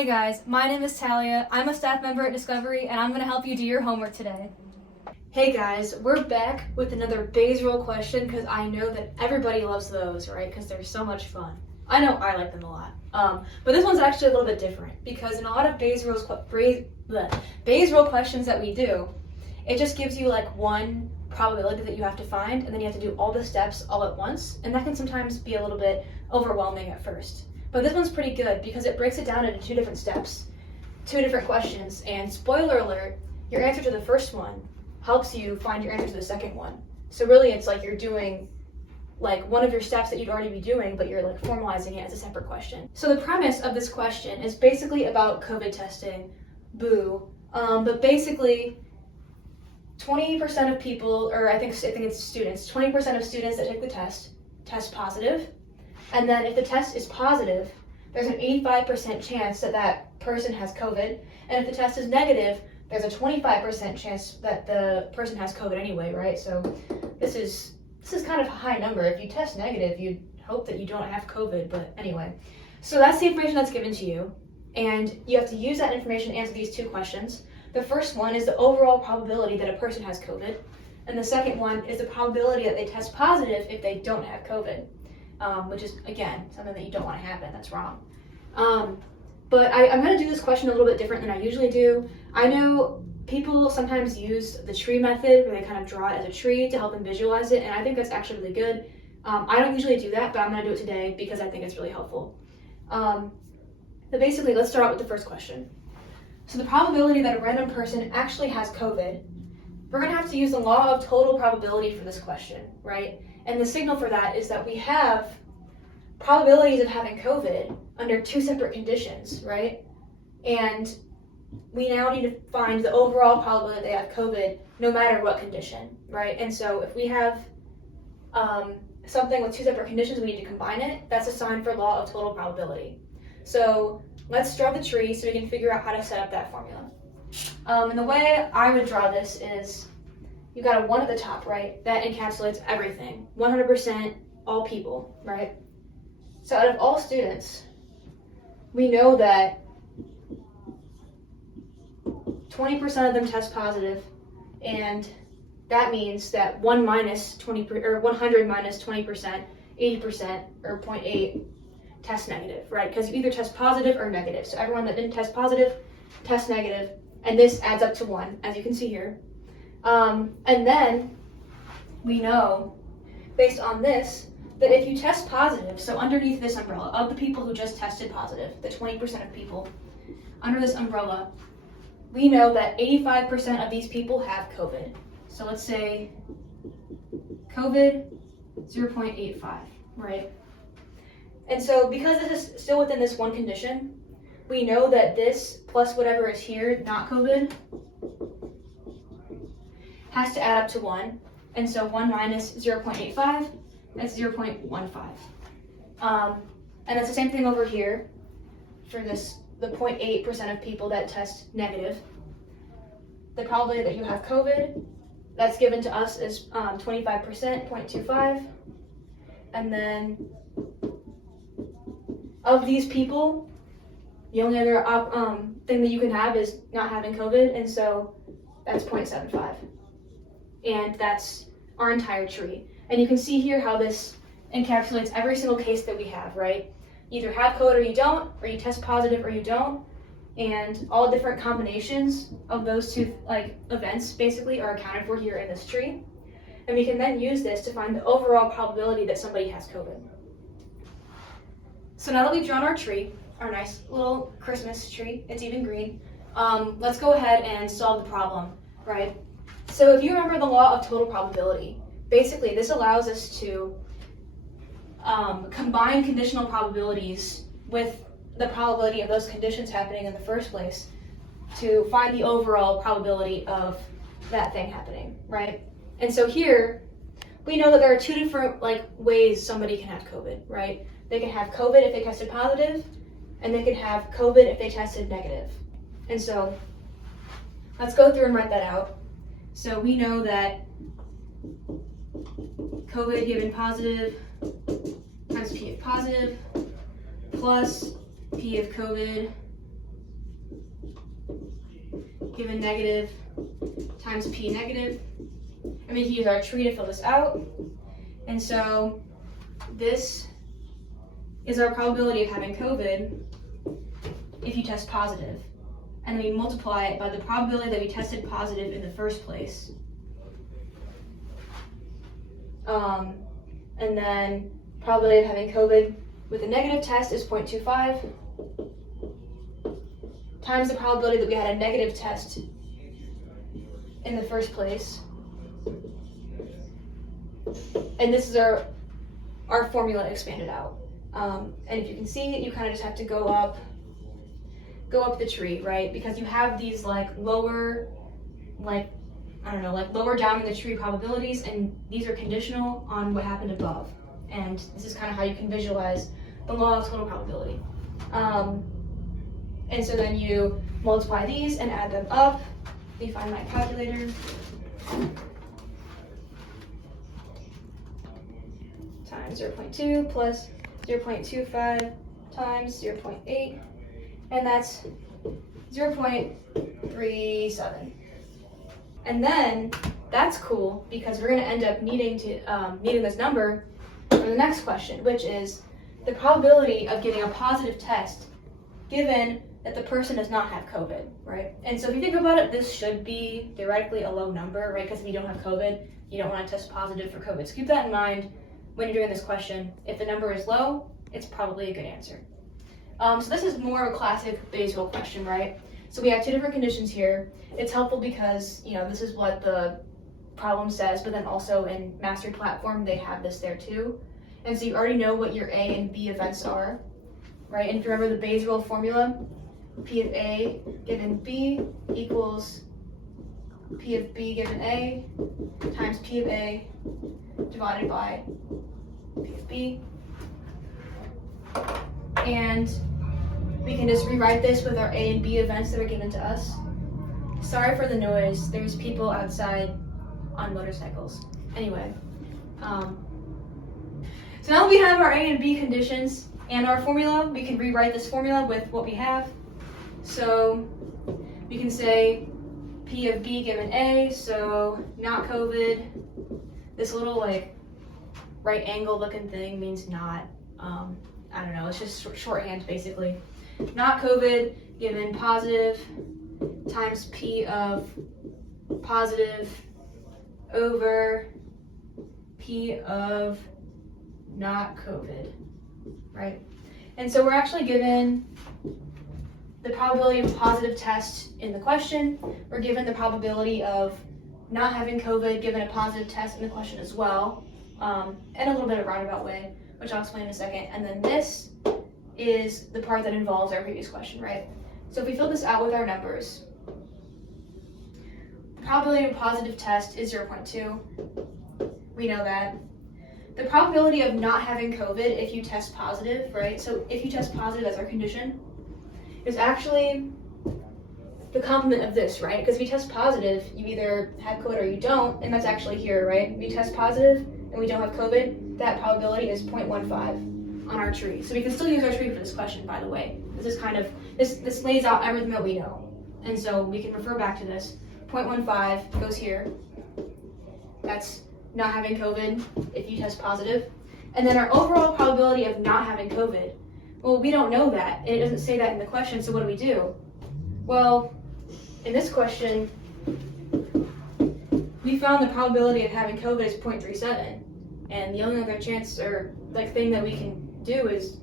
Hey guys, my name is Talia. I'm a staff member at Discovery, and I'm going to help you do your homework today. Hey guys, we're back with another Bayes rule question because I know that everybody loves those, right? Because they're so much fun. I know I like them a lot. But this one's actually a little bit different because in a lot of Bayes rule questions that we do, it just gives you like one probability that you have to find, and then you have to do all the steps all at once, and that can sometimes be a little bit overwhelming at first. But this one's pretty good because it breaks it down into two different steps, two different questions, and spoiler alert, your answer to the first one helps you find your answer to the second one. So really it's like you're doing like one of your steps that you'd already be doing, but you're like formalizing it as a separate question. So the premise of this question is basically about COVID testing, boo. But basically 20% of people, or I think it's students, 20% of students that take the test positive. And then if the test is positive, there's an 85% chance that that person has COVID. And if the test is negative, there's a 25% chance that the person has COVID anyway, right? So this is kind of a high number. If you test negative, you'd hope that you don't have COVID, but anyway. So that's the information that's given to you. And you have to use that information to answer these two questions. The first one is the overall probability that a person has COVID. And the second one is the probability that they test positive if they don't have COVID. Which is, again, something that you don't want to happen. That's wrong. But I'm going to do this question a little bit different than I usually do. I know people sometimes use the tree method where they kind of draw it as a tree to help them visualize it, and I think that's actually really good. I don't usually do that, but I'm going to do it today because I think it's really helpful. But basically, let's start out with the first question. So the probability that a random person actually has COVID, we're going to have to use the law of total probability for this question, right? And the signal for that is that we have probabilities of having COVID under two separate conditions, right? And we now need to find the overall probability that they have COVID no matter what condition, right? And so if we have something with two separate conditions, we need to combine it. That's a sign for law of total probability. So let's draw the tree so we can figure out how to set up that formula. And the way I would draw this is you got a 1 at the top, right? That encapsulates everything. 100% all people, right? So out of all students, we know that 20% of them test positive, and that means that 100 minus 20%, 80%, or 0.8 test negative, right? Because you either test positive or negative. So everyone that didn't test positive, test negative, and this adds up to 1, as you can see here. And then we know, based on this, that if you test positive, so underneath this umbrella, of the people who just tested positive, the 20% of people, under this umbrella, we know that 85% of these people have COVID. So let's say COVID 0.85, right? And so because this is still within this one condition, we know that this plus whatever is here, not COVID, has to add up to 1. And so 1 minus 0.85, that's 0.15. And it's the same thing over here for this, the 0.8% of people that test negative. The probability that you have COVID, that's given to us is 25%, 0.25. And then of these people, the only other thing that you can have is not having COVID, and so that's 0.75. And that's our entire tree. And you can see here how this encapsulates every single case that we have, right? You either have COVID or you don't, or you test positive or you don't, and all different combinations of those two events basically are accounted for here in this tree. And we can then use this to find the overall probability that somebody has COVID. So now that we've drawn our tree, our nice little Christmas tree, it's even green, let's go ahead and solve the problem, right? So if you remember the law of total probability, basically this allows us to combine conditional probabilities with the probability of those conditions happening in the first place to find the overall probability of that thing happening, right? And so here, we know that there are two different ways somebody can have COVID, right? They can have COVID if they tested positive, and they can have COVID if they tested negative. And so let's go through and write that out. So we know that COVID given positive times P of positive plus P of COVID given negative times p negative. And we can use our tree to fill this out. And so this is our probability of having COVID if you test positive. And then we multiply it by the probability that we tested positive in the first place. And then probability of having COVID with a negative test is 0.25 times the probability that we had a negative test in the first place. And this is our formula expanded out. And if you can see, you kind of just have to go up the tree, right? Because you have these lower down in the tree probabilities, and these are conditional on what happened above. And this is kind of how you can visualize the law of total probability. And so then you multiply these and add them up. Let me find my calculator. Times 0.2 plus 0.25 times 0.8, and that's 0.37. And then that's cool because we're going to end up needing this number for the next question, which is the probability of getting a positive test given that the person does not have COVID, right? And so if you think about it, this should be theoretically a low number, right? Because if you don't have COVID, you don't want to test positive for COVID. So keep that in mind when you're doing this question. If the number is low, it's probably a good answer. So this is more of a classic Bayes-Rule question, right? So we have two different conditions here. It's helpful because, this is what the problem says, but then also in Mastery Platform, they have this there too. And so you already know what your A and B events are, right? And if you remember the Bayes-Rule formula, P of A given B equals P of B given A times P of A divided by P of B. And we can just rewrite this with our A and B events that are given to us. Sorry for the noise, there's people outside on motorcycles. Anyway, so now that we have our A and B conditions and our formula, we can rewrite this formula with what we have. So we can say P of B given A, so not COVID. This little right angle looking thing means not. I don't know, it's just shorthand basically. Not COVID given positive times P of positive over P of not COVID, right? And so we're actually given the probability of a positive test in the question. We're given the probability of not having COVID given a positive test in the question as well, and a little bit of roundabout way, which I'll explain in a second. And then this is the part that involves our previous question, right? So if we fill this out with our numbers, the probability of a positive test is 0.2. We know that. The probability of not having COVID if you test positive, right? So if you test positive, that's our condition, is actually the complement of this, right? Because if you test positive, you either have COVID or you don't, and that's actually here, right? If you test positive and we don't have COVID, that probability is 0.15 on our tree. So we can still use our tree for this question, by the way. This is kind of, this lays out everything that we know. And so we can refer back to this. 0.15 goes here. That's not having COVID if you test positive. And then our overall probability of not having COVID, well, we don't know that. It doesn't say that in the question, so what do? Well, in this question, we found the probability of having COVID is 0.37. And the only other chance or thing that we can do is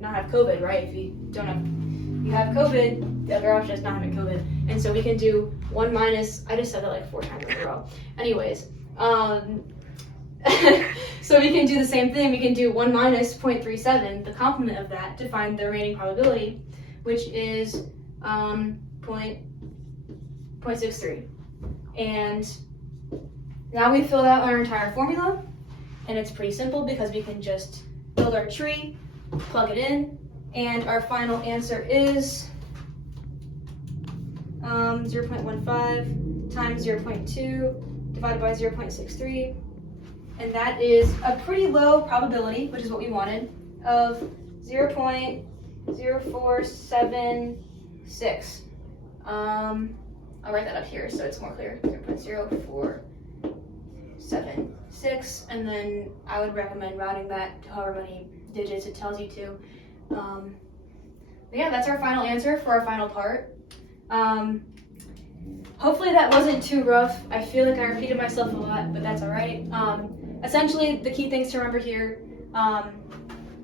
not have COVID, right? If you have COVID, the other option is not having COVID. And so we can do 1 minus, I just said that 4 times in a row. Anyways, so we can do the same thing. We can do 1 minus 0.37, the complement of that, to find the remaining probability, which is 0.63. And now we filled out our entire formula, and it's pretty simple because we can just build our tree, plug it in, and our final answer is 0.15 times 0.2 divided by 0.63, and that is a pretty low probability, which is what we wanted, of 0.0476. I'll write that up here so it's more clear. 0.0476, and then I would recommend rounding that to however many digits it tells you to. But yeah, that's our final answer for our final part. Hopefully that wasn't too rough. I feel like I repeated myself a lot, but that's all right. Essentially, the key things to remember here,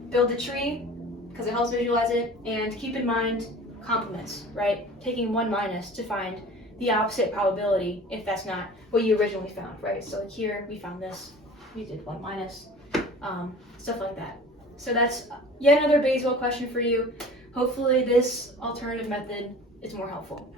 build a tree, because it helps visualize it, and keep in mind complements, right? Taking 1 minus to find the opposite probability if that's not what you originally found, right? So like here, we found this, we did 1 minus, stuff like that. So that's yet another Bayes' question for you. Hopefully this alternative method is more helpful.